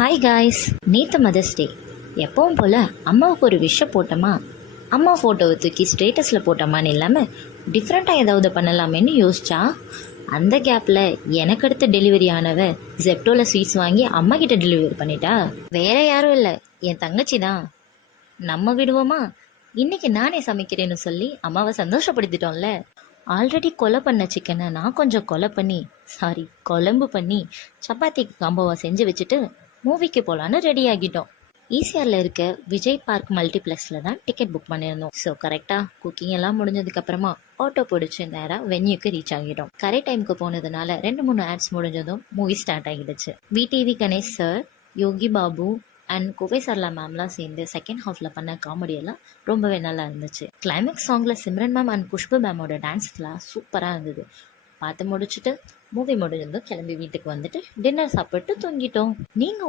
Hi guys, நேற்று mother's day. எப்பவும் போல் அம்மாவுக்கு ஒரு விஷயம் போட்டோமா, அம்மா ஃபோட்டோவை தூக்கி ஸ்டேட்டஸில் போட்டோமான்னு இல்லாமல் டிஃப்ரெண்ட்டாக ஏதாவது பண்ணலாமேன்னு யோசிச்சா, அந்த கேப்பில் எனக்கு அடுத்து டெலிவரி ஆனவ ஜெப்டோவில் ஸ்வீட்ஸ் வாங்கி அம்மா கிட்ட டெலிவரி பண்ணிட்டா. வேற யாரும் இல்லை, என் தங்கச்சி தான். நம்ம விடுவோமா? இன்னைக்கு நானே சமைக்கிறேன்னு சொல்லி அம்மாவை சந்தோஷப்படுத்திட்டோம்ல. ஆல்ரெடி கொலை பண்ண சிக்கனை நான் கொஞ்சம் குழம்பு பண்ணி சப்பாத்திக்கு காம்போவா செஞ்சு வச்சுட்டு மூவிக்கு போகலான்னு ரெடி ஆகிட்டோம். ஈசிஆரில் இருக்க விஜய் பார்க் மல்டிப்ளெக்ஸில் தான் டிக்கெட் புக் பண்ணியிருந்தோம். ஸோ கரெக்டாக குக்கிங் எல்லாம் முடிஞ்சதுக்கப்புறமா ஆட்டோ பிடிச்சி நேராக வென்யூக்கு ரீச் ஆகிட்டோம். கரெக்ட் டைமுக்கு போனதுனால 2-3 ஆட்ஸ் முடிஞ்சதும் மூவி ஸ்டார்ட் ஆகிடுச்சு. VTV Ganesh sir, Yogi Babu and Kovai Sarala மேம்லாம் சேர்ந்து செகண்ட் ஹாஃபில் பண்ண காமெடியெல்லாம் ரொம்பவே நல்லா இருந்துச்சு. கிளைமேக்ஸ் சாங்கில் சிம்ரன் மேம் அண்ட் குஷ்பு மேமோட டான்ஸ்லாம் சூப்பராக இருந்தது. பார்த்து முடிச்சுட்டு மூவி முடிஞ்சதும் கிளம்பி வீட்டுக்கு வந்துட்டு டின்னர் சாப்பிட்டு தூங்கிட்டோம். நீங்கள்